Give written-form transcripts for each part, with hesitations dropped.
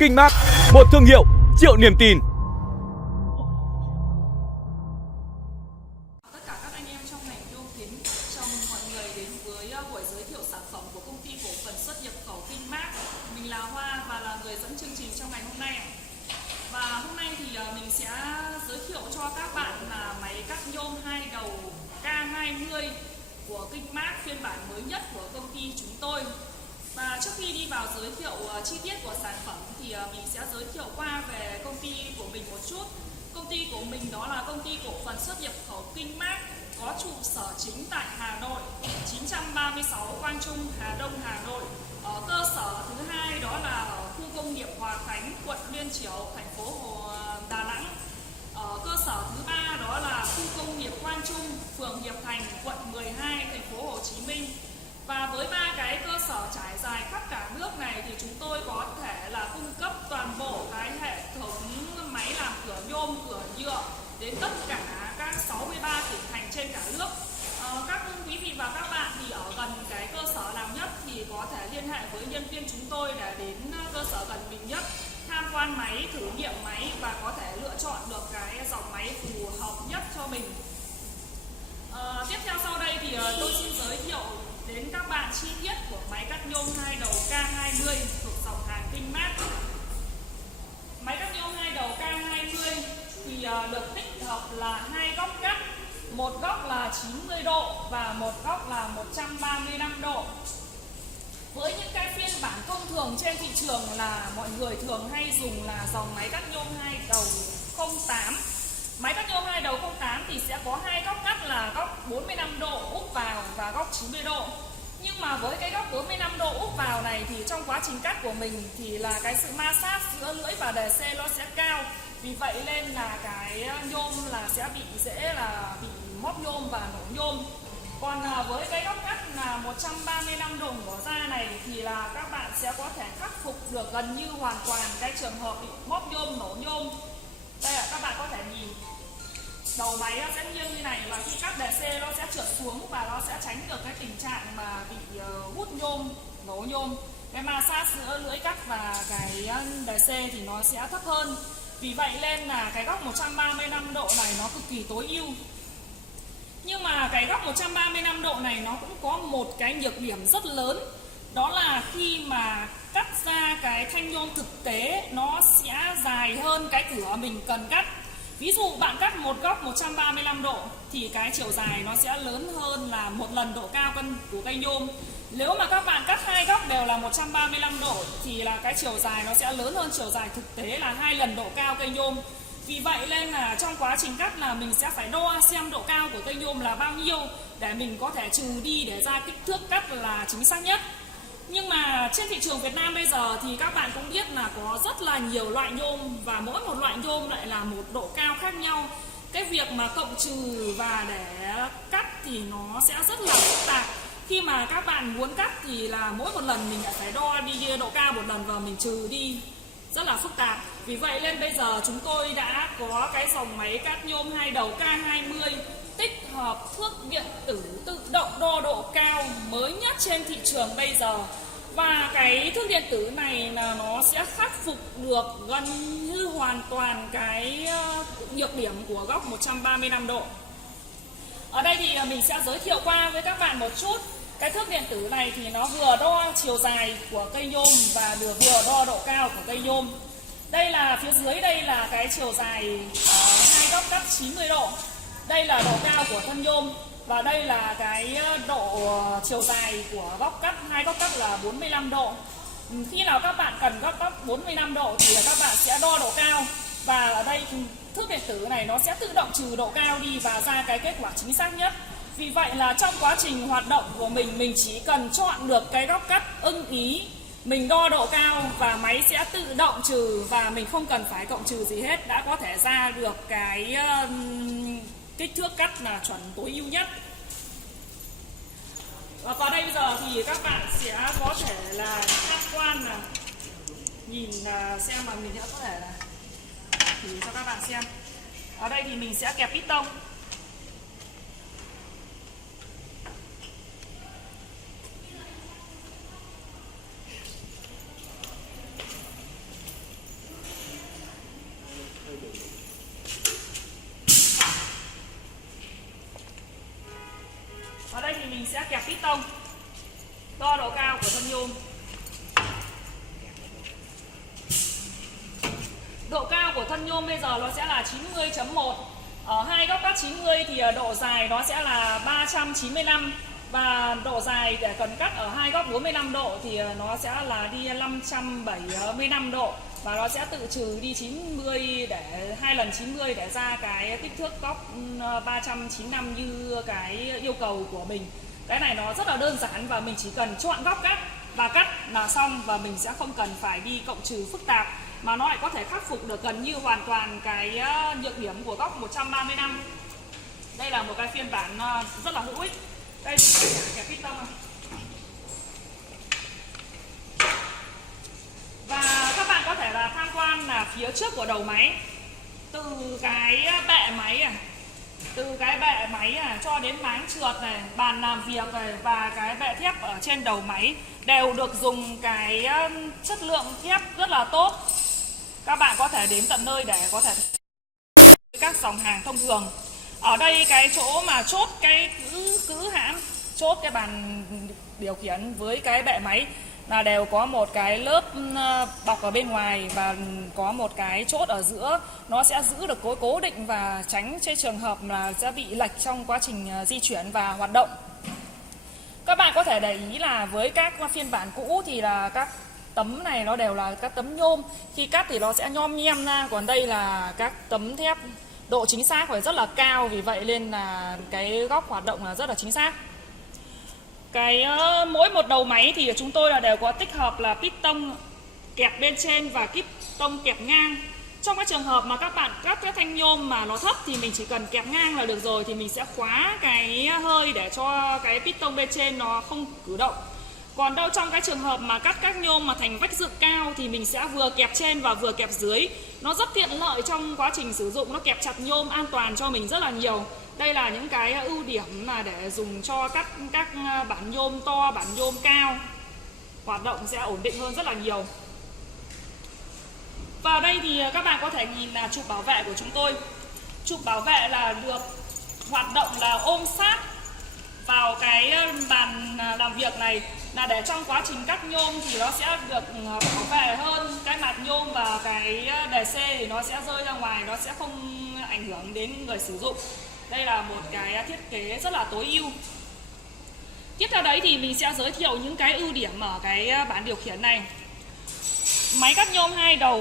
Kinh Mác, một thương hiệu triệu niềm tin. Tất cả các anh em trong ngành nhôm kính, chào mừng mọi người đến với buổi giới thiệu sản phẩm của công ty cổ phần xuất nhập khẩu Kinh Mác. Mình là Hoa và là người dẫn chương trình trong ngày hôm nay. Và hôm nay thì mình sẽ giới thiệu cho các bạn là máy cắt nhôm hai đầu K20 của Kinh Mác, phiên bản mới nhất của công ty chúng tôi. Và trước khi đi vào giới thiệu chi tiết của sản phẩm thì mình sẽ giới thiệu qua về công ty của mình một chút. Công ty của mình đó là công ty cổ phần xuất nhập khẩu Kinh Mác, có trụ sở chính tại Hà Nội, 936 Quang Trung, Hà Đông, Hà Nội. Ở cơ sở thứ hai đó là ở khu công nghiệp Hòa Khánh, quận Liên Chiểu, thành phố Đà Nẵng. Ở cơ sở thứ ba đó là khu công nghiệp Quang Trung, phường Hiệp Thành, quận 12, thành phố Hồ Chí Minh. Và với ba cái cơ sở trải dài khắp cả nước này thì chúng tôi có thể là cung cấp toàn bộ cái hệ thống máy làm cửa nhôm, cửa nhựa đến tất cả các 63 tỉnh thành trên cả nước. Các quý vị và các bạn thì ở gần cái cơ sở nào nhất thì có thể liên hệ với nhân viên chúng tôi để đến cơ sở gần mình nhất, tham quan máy, thử nghiệm máy và có thể lựa chọn được cái dòng máy phù hợp nhất cho mình. Tiếp theo sau đây thì tôi xin giới thiệu đến các bạn chi tiết của máy cắt nhôm hai đầu K20 thuộc dòng hàng Kinh Mác. Máy cắt nhôm hai đầu K20 thì được tích hợp là hai góc cắt, một góc là 90 độ và một góc là 135 độ. Với những cái phiên bản thông thường trên thị trường là mọi người thường hay dùng là dòng máy cắt nhôm hai đầu 08. Máy cắt nhôm hai đầu 08 thì sẽ có hai góc cắt là góc 45 độ úp vào và góc 90 độ. Nhưng mà với cái góc 45 độ úp vào này thì trong quá trình cắt của mình thì là cái sự ma sát giữa lưỡi và đề C nó sẽ cao. Vì vậy nên là cái nhôm là sẽ bị dễ là bị móp nhôm và nổ nhôm. Còn với cái góc cắt là 135 độ của da này thì là các bạn sẽ có thể khắc phục được gần như hoàn toàn cái trường hợp bị móp nhôm, nổ nhôm. Đây là các bạn có thể nhìn đầu máy nó sẽ nghiêng như này và khi cắt đề C nó sẽ trượt xuống và nó sẽ tránh được cái tình trạng mà bị hút nhôm, nổ nhôm. Cái ma sát giữa lưỡi cắt và cái đề C thì nó sẽ thấp hơn. Vì vậy nên là cái góc 135 độ này nó cực kỳ tối ưu. Nhưng mà cái góc 135 độ này nó cũng có một cái nhược điểm rất lớn. Đó là khi mà cắt ra cái thanh nhôm thực tế nó sẽ dài hơn cái cửa mình cần cắt. Ví dụ bạn cắt một góc 135 độ thì cái chiều dài nó sẽ lớn hơn là một lần độ cao của cây nhôm. Nếu mà các bạn cắt hai góc đều là 135 độ thì là cái chiều dài nó sẽ lớn hơn chiều dài thực tế là 2 lần độ cao cây nhôm. Vì vậy nên là trong quá trình cắt là mình sẽ phải đo xem độ cao của cây nhôm là bao nhiêu để mình có thể trừ đi để ra kích thước cắt là chính xác nhất. Nhưng mà trên thị trường Việt Nam bây giờ thì các bạn cũng biết là có rất là nhiều loại nhôm và mỗi một loại nhôm lại là một độ cao khác nhau. Cái việc mà cộng trừ và để cắt thì nó sẽ rất là phức tạp. Khi mà các bạn muốn cắt thì là mỗi một lần mình lại phải đo đi độ cao một lần và mình trừ đi, rất là phức tạp. Vì vậy nên bây giờ chúng tôi đã có cái dòng máy cắt nhôm hai đầu K20 tích hợp thước điện tử tự động đo độ cao mới nhất trên thị trường bây giờ. Và cái thước điện tử này là nó sẽ khắc phục được gần như hoàn toàn cái nhược điểm của góc 135 độ. Ở đây thì mình sẽ giới thiệu qua với các bạn một chút. Cái thước điện tử này thì nó vừa đo chiều dài của cây nhôm và vừa đo độ cao của cây nhôm. Đây là phía dưới, đây là cái chiều dài hai góc cắt 90 độ. Đây là độ cao của thân nhôm và đây là cái độ chiều dài của góc cắt, hai góc cắt là 45 độ. Khi nào các bạn cần góc cắt 45 độ thì các bạn sẽ đo độ cao và ở đây thước điện tử này nó sẽ tự động trừ độ cao đi và ra cái kết quả chính xác nhất. Vì vậy là trong quá trình hoạt động của mình chỉ cần chọn được cái góc cắt ưng ý, mình đo độ cao và máy sẽ tự động trừ và mình không cần phải cộng trừ gì hết, đã có thể ra được cái kích thước cắt là chuẩn tối ưu nhất. Và vào đây bây giờ thì các bạn sẽ có thể là tham quan là nhìn xem mà mình sẽ có thể là thử cho các bạn xem. Ở đây thì mình sẽ kẹp piston. thân nhôm bây giờ nó sẽ là 90.1. Ở hai góc cắt 90 thì độ dài nó sẽ là 395, và độ dài để cần cắt ở hai góc 45 độ thì nó sẽ là đi 575 độ, và nó sẽ tự trừ đi 90 để 2 lần 90 để ra cái kích thước góc 395 như cái yêu cầu của mình. Cái này nó rất là đơn giản và mình chỉ cần chọn góc cắt và cắt là xong, và mình sẽ không cần phải đi cộng trừ phức tạp, mà nó lại có thể khắc phục được gần như hoàn toàn cái nhược điểm của góc 135. Đây là một cái phiên bản rất là hữu ích. Đây là kẹp piston này. Và các bạn có thể là tham quan là phía trước của đầu máy, từ cái bệ máy này, cho đến máng trượt này, bàn làm việc này và cái bệ thép ở trên đầu máy đều được dùng cái chất lượng thép rất là tốt. Các bạn có thể đến tận nơi để có thể các dòng hàng thông thường. Ở đây cái chỗ mà chốt cái cứ hãm, chốt cái bàn điều khiển với cái bệ máy là đều có một cái lớp bọc ở bên ngoài và có một cái chốt ở giữa, nó sẽ giữ được cố định và tránh cái trường hợp là sẽ bị lệch trong quá trình di chuyển và hoạt động. Các bạn có thể để ý là với các phiên bản cũ thì là các tấm này nó đều là các tấm nhôm, khi cắt thì nó sẽ nhom nhem ra, còn đây là các tấm thép, độ chính xác phải rất là cao, vì vậy nên là cái góc hoạt động là rất là chính xác. Cái mỗi một đầu máy thì chúng tôi là đều có tích hợp là piston kẹp bên trên và piston kẹp ngang. Trong cái trường hợp mà các bạn cắt cái thanh nhôm mà nó thấp thì mình chỉ cần kẹp ngang là được rồi, thì mình sẽ khóa cái hơi để cho cái piston bên trên nó không cử động. Còn đâu trong cái trường hợp mà cắt các nhôm mà thành vách dựng cao thì mình sẽ vừa kẹp trên và vừa kẹp dưới. Nó rất tiện lợi trong quá trình sử dụng, nó kẹp chặt nhôm, an toàn cho mình rất là nhiều. Đây là những cái ưu điểm mà để dùng cho các bản nhôm to, bản nhôm cao, hoạt động sẽ ổn định hơn rất là nhiều. Và đây thì các bạn có thể nhìn là trục bảo vệ của chúng tôi. Trục bảo vệ là được hoạt động là ôm sát vào cái bàn làm việc này, là để trong quá trình cắt nhôm thì nó sẽ được bảo vệ hơn. Cái mặt nhôm và cái đề xê thì nó sẽ rơi ra ngoài, nó sẽ không ảnh hưởng đến người sử dụng. Đây là một cái thiết kế rất là tối ưu. Tiếp theo đấy thì mình sẽ giới thiệu những cái ưu điểm ở cái bản điều khiển này. Máy cắt nhôm hai đầu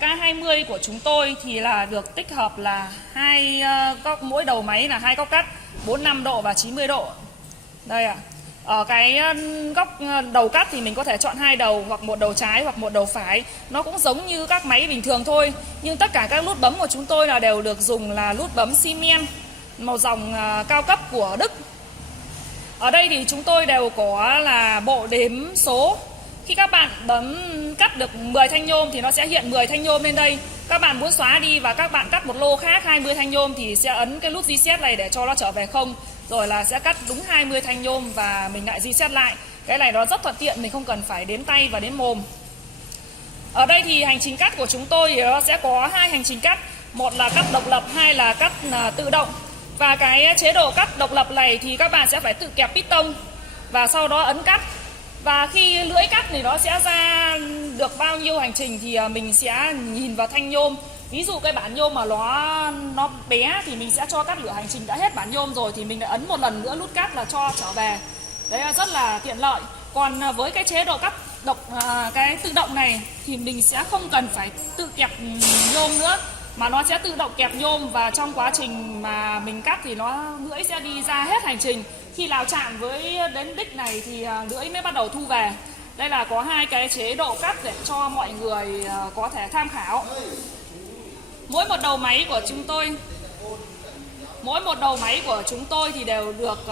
K20 của chúng tôi thì là được tích hợp là hai góc, mỗi đầu máy là hai góc cắt 45 độ và 90 độ. Đây ạ. Ở cái góc đầu cắt thì mình có thể chọn hai đầu, hoặc một đầu trái hoặc một đầu phải. Nó cũng giống như các máy bình thường thôi, nhưng tất cả các nút bấm của chúng tôi là đều được dùng là nút bấm Siemens màu dòng cao cấp của Đức. Ở đây thì chúng tôi đều có là bộ đếm số. Khi các bạn bấm cắt được 10 thanh nhôm thì nó sẽ hiện 10 thanh nhôm lên đây. Các bạn muốn xóa đi và các bạn cắt một lô khác 20 thanh nhôm thì sẽ ấn cái nút reset này để cho nó trở về không. Rồi là sẽ cắt đúng 20 thanh nhôm và mình lại reset lại. Cái này nó rất thuận tiện, mình không cần phải đếm tay và đếm mồm. Ở đây thì hành trình cắt của chúng tôi thì nó sẽ có hai hành trình cắt. Một là cắt độc lập, hai là cắt tự động. Và cái chế độ cắt độc lập này thì các bạn sẽ phải tự kẹp piston và sau đó ấn cắt. Và khi lưỡi cắt thì nó sẽ ra được bao nhiêu hành trình thì mình sẽ nhìn vào thanh nhôm. Ví dụ cái bản nhôm mà nó bé thì mình sẽ cho cắt lửa hành trình đã hết bản nhôm rồi thì mình lại ấn một lần nữa nút cắt là cho trở về. Đấy là rất là tiện lợi. Còn với cái chế độ cắt cái tự động này thì mình sẽ không cần phải tự kẹp nhôm nữa, mà nó sẽ tự động kẹp nhôm, và trong quá trình mà mình cắt thì lưỡi sẽ đi ra hết hành trình. Khi nào chạm với đến đích này thì lưỡi mới bắt đầu thu về. Đây là có hai cái chế độ cắt để cho mọi người có thể tham khảo. Mỗi một đầu máy của chúng tôi thì đều được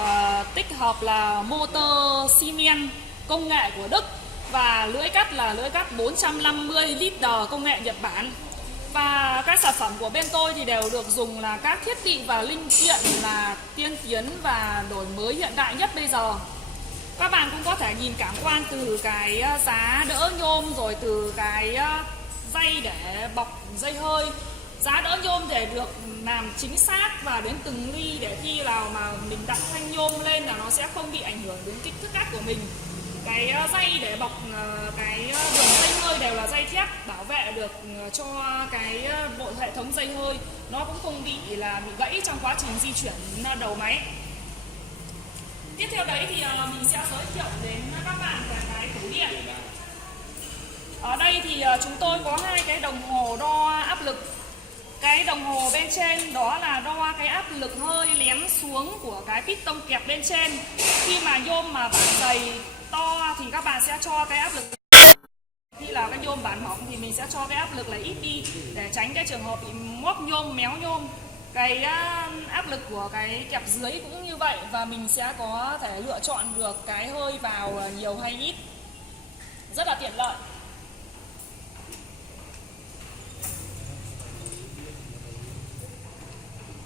tích hợp là motor Siemens công nghệ của Đức, và lưỡi cắt là lưỡi cắt 450 lít công nghệ Nhật Bản. Và các sản phẩm của bên tôi thì đều được dùng là các thiết bị và linh kiện là tiên tiến và đổi mới hiện đại nhất bây giờ. Các bạn cũng có thể nhìn cảm quan từ cái giá đỡ nhôm, rồi từ cái dây để bọc dây hơi. Giá đỡ nhôm để được làm chính xác và đến từng ly, để khi nào mà mình đặt thanh nhôm lên là nó sẽ không bị ảnh hưởng đến kích thước cắt của mình. cái dây để bọc cái đường dây hơi đều là dây thép, bảo vệ được cho cái bộ hệ thống dây hơi nó cũng không bị gãy trong quá trình di chuyển đầu máy. Tiếp theo đấy thì mình sẽ giới thiệu đến các bạn về cái tủ điện. Ở đây thì chúng tôi có hai cái đồng hồ đo áp lực. Cái đồng hồ bên trên đó là đo cái áp lực hơi lén xuống của cái piston kẹp bên trên. Khi mà nhôm mà bản dày to thì các bạn sẽ cho cái áp lực, khi là cái nhôm bản mỏng thì mình sẽ cho cái áp lực là ít đi để tránh cái trường hợp bị móp nhôm, méo nhôm. Cái áp lực của cái kẹp dưới cũng như vậy, và mình sẽ có thể lựa chọn được cái hơi vào nhiều hay ít, rất là tiện lợi.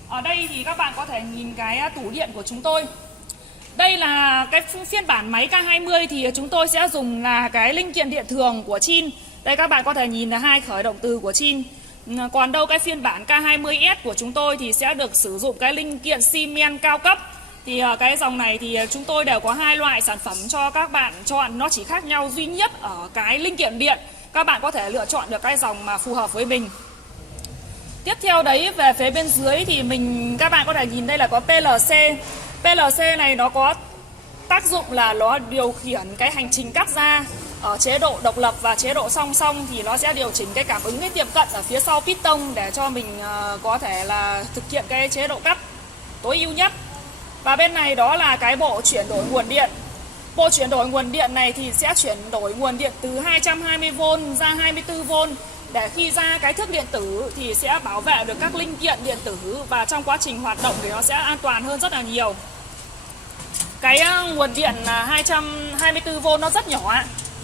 Ở đây thì các bạn có thể nhìn cái tủ điện của chúng tôi. Đây là cái phiên bản máy K20 thì chúng tôi sẽ dùng là cái linh kiện điện thường của Chin. Đây các bạn có thể nhìn là hai khởi động từ của Chin. Còn đâu cái phiên bản K20S của chúng tôi thì sẽ được sử dụng cái linh kiện xi men cao cấp. Thì cái dòng này thì chúng tôi đều có hai loại sản phẩm cho các bạn chọn, nó chỉ khác nhau duy nhất ở cái linh kiện điện. Các bạn có thể lựa chọn được cái dòng mà phù hợp với mình. Tiếp theo đấy, về phía bên dưới thì các bạn có thể nhìn đây là có PLC. PLC này nó có tác dụng là nó điều khiển cái hành trình cắt ra ở chế độ độc lập và chế độ song song, thì nó sẽ điều chỉnh cái cảm ứng cái tiệm cận ở phía sau piston để cho mình có thể là thực hiện cái chế độ cắt tối ưu nhất. Và bên này đó là cái bộ chuyển đổi nguồn điện. Bộ chuyển đổi nguồn điện này thì sẽ chuyển đổi nguồn điện từ 220V ra 24V, để khi ra cái thước điện tử thì sẽ bảo vệ được các linh kiện điện tử, và trong quá trình hoạt động thì nó sẽ an toàn hơn rất là nhiều. Cái nguồn điện 224V nó rất nhỏ,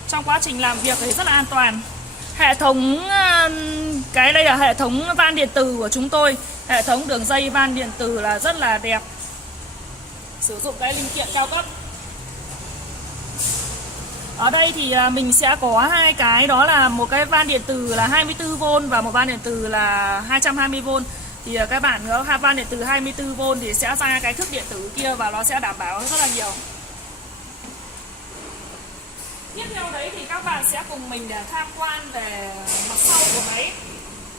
trong quá trình làm việc thì rất là an toàn. Hệ thống, cái đây là hệ thống van điện tử của chúng tôi. Hệ thống đường dây van điện tử là rất là đẹp, sử dụng cái linh kiện cao cấp. Ở đây thì mình sẽ có hai cái, đó là một cái van điện tử là 24V và một van điện tử là 220V. Thì các bạn van điện tử 24V thì sẽ ra cái thước điện tử kia và nó sẽ đảm bảo rất là nhiều. Tiếp theo đấy thì các bạn sẽ cùng mình để tham quan về mặt sau của máy.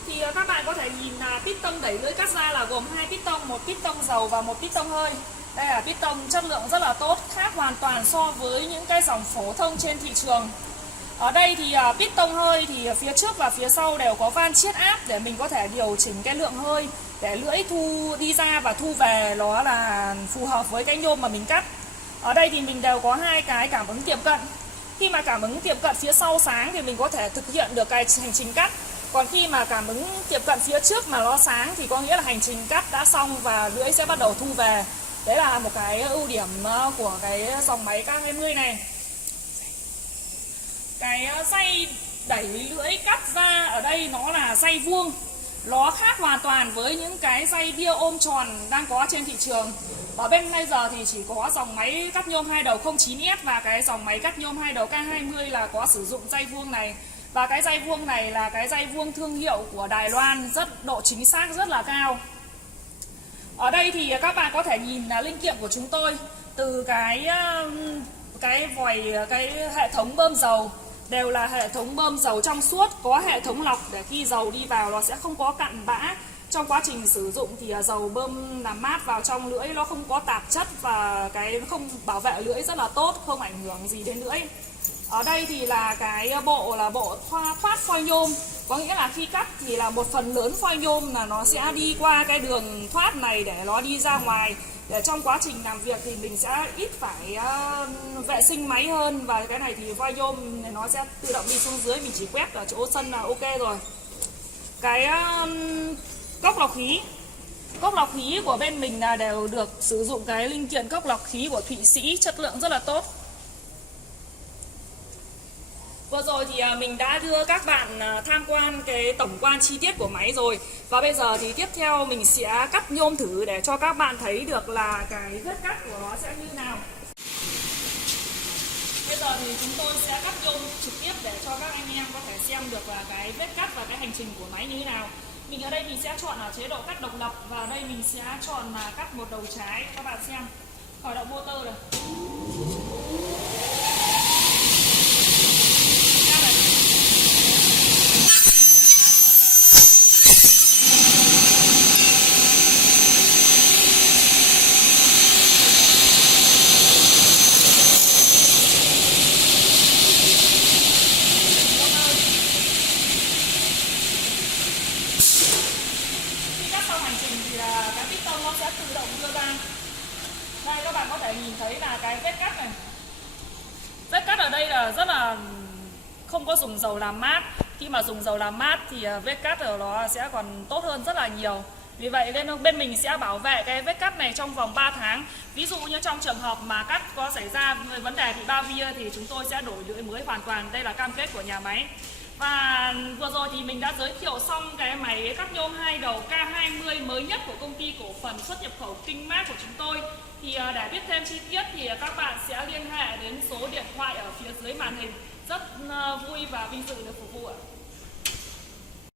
Thì các bạn có thể nhìn là piston đẩy lưỡi cắt ra là gồm hai piston, một piston dầu và một piston hơi. Đây là piston chất lượng rất là tốt, khác hoàn toàn so với những cái dòng phổ thông trên thị trường. Ở đây thì piston hơi thì phía trước và phía sau đều có van chiết áp để mình có thể điều chỉnh cái lượng hơi để lưỡi thu đi ra và thu về nó là phù hợp với cái nhôm mà mình cắt. Ở đây thì mình đều có hai cái cảm ứng tiệm cận. Khi mà cảm ứng tiệm cận phía sau sáng thì mình có thể thực hiện được cái hành trình cắt. Còn khi mà cảm ứng tiệm cận phía trước mà nó sáng thì có nghĩa là hành trình cắt đã xong và lưỡi sẽ bắt đầu thu về. Đấy là một cái ưu điểm của cái dòng máy K20 này. Cái dây đẩy lưỡi cắt ra ở đây nó là dây vuông. Nó khác hoàn toàn với những cái dây bia ôm tròn đang có trên thị trường. Ở bên bây giờ thì chỉ có dòng máy cắt nhôm hai đầu 09S và cái dòng máy cắt nhôm hai đầu K20 là có sử dụng dây vuông này. Và cái dây vuông này là cái dây vuông thương hiệu của Đài Loan, độ chính xác rất là cao. Ở đây thì các bạn có thể nhìn là linh kiện của chúng tôi, từ cái vòi, cái hệ thống bơm dầu đều là hệ thống bơm dầu trong suốt, có hệ thống lọc để khi dầu đi vào nó sẽ không có cặn bã. Trong quá trình sử dụng thì dầu bơm làm mát vào trong lưỡi, nó không có tạp chất và cái không bảo vệ lưỡi rất là tốt, không ảnh hưởng gì đến lưỡi. Ở đây thì là cái bộ là bộ thoát phôi nhôm, có nghĩa là khi cắt thì là một phần lớn phôi nhôm là nó sẽ đi qua cái đường thoát này để nó đi ra ngoài, để trong quá trình làm việc thì mình sẽ ít phải vệ sinh máy hơn. Và cái này thì phôi nhôm này nó sẽ tự động đi xuống dưới, mình chỉ quét ở chỗ sân là ok rồi. Cái cốc lọc khí của bên mình là đều được sử dụng cái linh kiện cốc lọc khí của Thụy Sĩ, chất lượng rất là tốt. Vừa rồi thì mình đã đưa các bạn tham quan cái tổng quan chi tiết của máy rồi. Và bây giờ thì tiếp theo mình sẽ cắt nhôm thử để cho các bạn thấy được là cái vết cắt của nó sẽ như nào. Bây giờ thì chúng tôi sẽ cắt nhôm trực tiếp để cho các anh em có thể xem được là cái vết cắt và cái hành trình của máy như thế nào. Mình ở đây mình sẽ chọn ở chế độ cắt độc lập, và ở đây mình sẽ chọn là cắt một đầu trái. Các bạn xem khởi động motor này. cái piston nó sẽ tự động đưa ra. Đây các bạn có thể nhìn thấy là cái vết cắt này. Vết cắt ở đây là rất là không có dùng dầu làm mát. Khi mà dùng dầu làm mát thì vết cắt ở nó sẽ còn tốt hơn rất là nhiều. Vì vậy nên bên mình sẽ bảo vệ cái vết cắt này trong vòng 3 tháng. Ví dụ như trong trường hợp mà cắt có xảy ra vấn đề bị ba vía thì chúng tôi sẽ đổi lưỡi mới hoàn toàn. Đây là cam kết của nhà máy. Và vừa rồi thì mình đã giới thiệu xong cái máy cắt nhôm 2 đầu K20 mới nhất của công ty cổ phần xuất nhập khẩu Kinh Mác của chúng tôi. Thì để biết thêm chi tiết thì các bạn sẽ liên hệ đến số điện thoại ở phía dưới màn hình. Rất vui và vinh dự được phục vụ ạ.